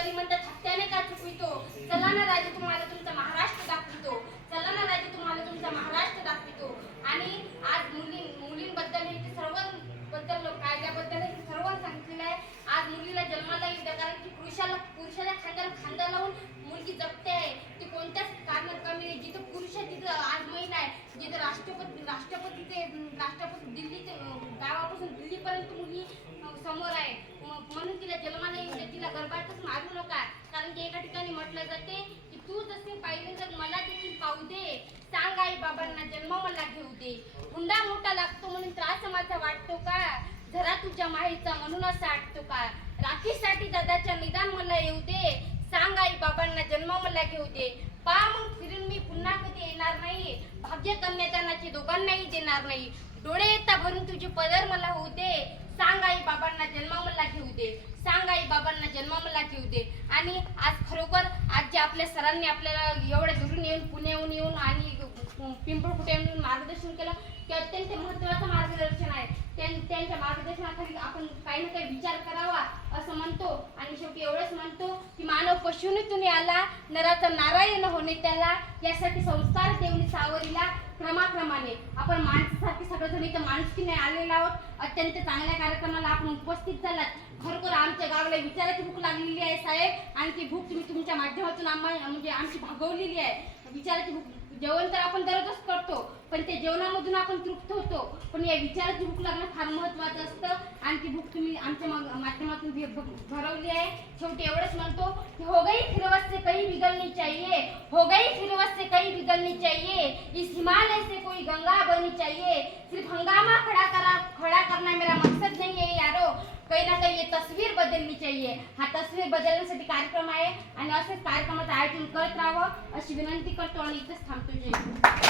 शेतकरी म्हणतात हत्याने का चुकवितो, चला ना राजे तुम्हाला तुमचा महाराष्ट्र दाखवितो, चला ना राजे तुम्हाला तुमचा महाराष्ट्र दाखवितो. आणि आज मुलींबद्दल हे सर्वांबद्दल कायद्याबद्दल हे सर्व सांगितलेलं आहे. आज मुलीला जन्माला येऊ द्या, कारण की पुरुषाच्या खांद्याला खांदा लावून मुलगी जपते आहे. ती कोणत्याच कारणात कमी नाही. जिथं पुरुष आहे तिथं आज महिला आहे. जिथं राष्ट्रपती दिल्ली ते गावापासून दिल्लीपर्यंत मुली समोर आहे. म्हणून तिला जन्माला येऊ द्या, तिला गर्भातच मारू नका. कारण की एका ठिकाणी म्हटलं जाते की तू जसे पाहिले तर मला देखील पाहू दे, सांग आई बाबांना जन्म मला घेऊ दे. हुंडा मोठा लागतो म्हणून त्रास माझा वाटतो का, जरा तुझ्या माहीचा म्हणून असा आटतो का. राखीसाठी दादाच्या निदान मला येऊ दे, सांग आई बाबांना जन्म मला घेऊ दे. पहा मग फिरून मी पुन्हा कधी येणार नाही, भाग्य कन्यादानाचे दोघांनाही देणार नाही. डोळे येता भरून तुझे पदर मला होऊ दे, सांग आई बाबांना जन्म मला घेऊ दे, सांग आई बाबांना जन्म मला घेऊ दे. आणि आज खरोखर आज जे आपल्या सरांनी आपल्याला एवढ्या दुरून येऊन पुण्याहून येऊन आणि पिंपळखुटे येऊन मार्गदर्शन केलं ते अत्यंत महत्त्वाचं मार्गदर्शन आहे. त्यांच्या मार्गदर्शनाखाली आपण काही ना काही विचार करावा असं म्हणतो. आणि शेवटी एवढंच म्हणतो की मानव पशुनीतून आला, नराचा नारायण होणे त्याला, यासाठी संस्कार देऊन सावरीला क्रमाक्रमाने. आपण माणसासाठी सगळेजण इथं माणुसकीने आलेलो आहोत. अत्यंत चांगल्या कार्यक्रमाला आपण उपस्थित झालात. खरोखर आमच्या गावाला विचाराची भूक लागलेली आहे साहेब, आणि ती भूक तुम्ही तुमच्या माध्यमातून म्हणजे आमची भागवलेली आहे. विचाराची भूक, जेवण तर आपण दररोजच करतो पण ते जेवणामधून आपण तृप्त होतो, पण या विचाराची भूक लागणं फार महत्त्वाचं असतं. आणि ती भूक तुम्ही आमच्या माध्यमातून भरवली आहे. शेवटी एवढंच म्हणतो की हो गई फिरवत से कहीं बिगड़नी चाहिए, हो गई फिरवत से कहीं बिगड़नी चाहिए, इस हिमालय से कोई गंगा बनी चाहिए. सिर्फ हंगामा खड़ा करना मेरा मकसद नहीं है यारो, काही ना काही तस्वीर बदलली चाहिए. हा तस्वीर बदलण्यासाठी कार्यक्रम आहे आणि असेच कार्यक्रमाचं आयोजन करत राहावं अशी विनंती करतो आणि इथेच थांबतो. जय